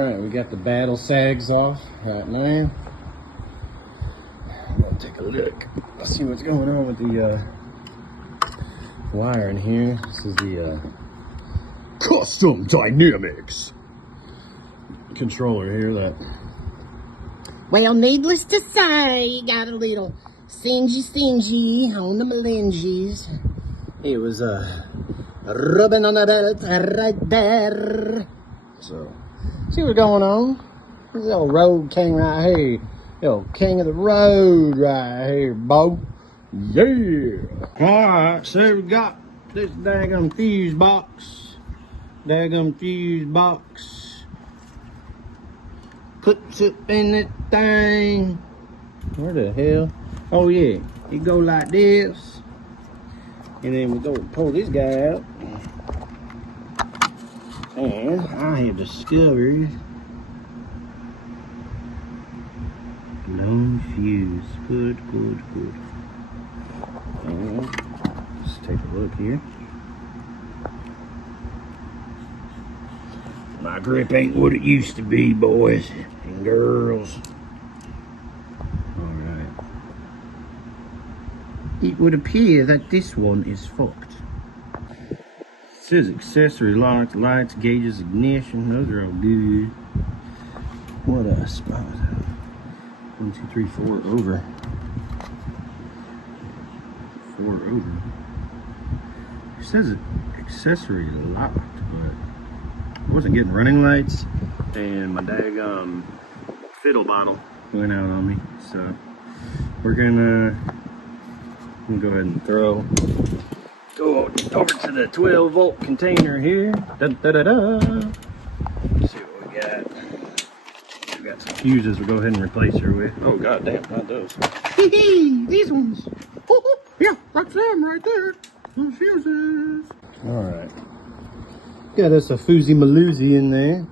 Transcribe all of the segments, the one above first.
Alright, we got the battle sags off right now. I'm gonna take a look. Let's see what's going on with the wire in here. This is the Custom Dynamics controller here that, well, needless to say, got a little stingy on the melanges. It was rubbing on the belt right there. So, see what's going on. This is old road king right here. The old king of the road right here, bo. Yeah. Alright, so we got this daggum fuse box. Puts up in that thing. Where the hell? Oh yeah, you go like this. And then we go pull this guy out. And I have discovered lone fuse. Good. And let's take a look here. My grip ain't what it used to be, boys and girls. Alright. It would appear that this one is fucked. It says accessory locks, lights, gauges, ignition. Those are all good. What a spot. 1, 2, 3, 4 over. 4 over. It says accessory locked, but I wasn't getting running lights, and my daggum fiddle bottle went out on me. So we're gonna go ahead and go over to the 12-volt container here. Let's see what we got. We got some fuses we'll go ahead and replace her with. Oh god damn, not those. These ones. Yeah, that's them right there. Those fuses. Alright. Got us a Foozy Maloozy in there.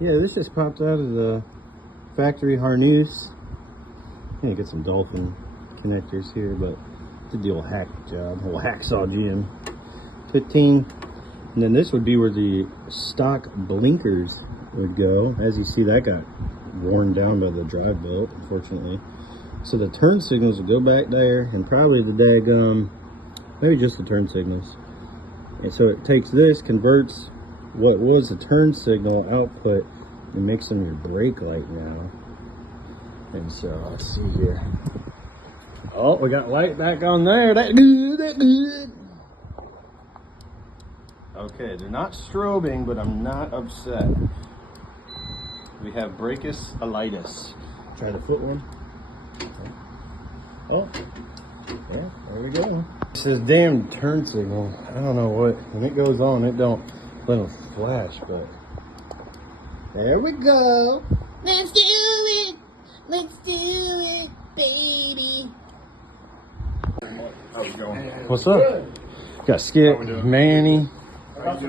Yeah, this just popped out of the factory harness. Yeah, get some dolphin connectors here, but did the old hack job, old hacksaw Jim. 15. And then this would be where the stock blinkers would go. As you see, that got worn down by the drive belt, unfortunately. So the turn signals would go back there, and probably the daggum, maybe just the turn signals. And so it takes this, converts what was a turn signal output, and makes them your brake light now. And so let's see here. Oh, we got light back on there. That good. Okay, they're not strobing, but I'm not upset. We have brachus alitis. Try to foot one. Oh, yeah, there we go. It says damn turn signal. I don't know what, when it goes on, it don't let them flash, but there we go. Let's do it. Let's do it, baby. How's it going? What's up? Got Skip, Manny, Dad.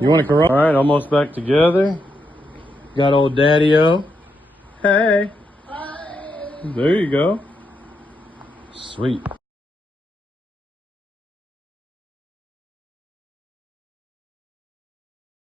You want to Corona? All right, almost back together. Got old Daddy-O. Hey. Hi. There you go. Sweet.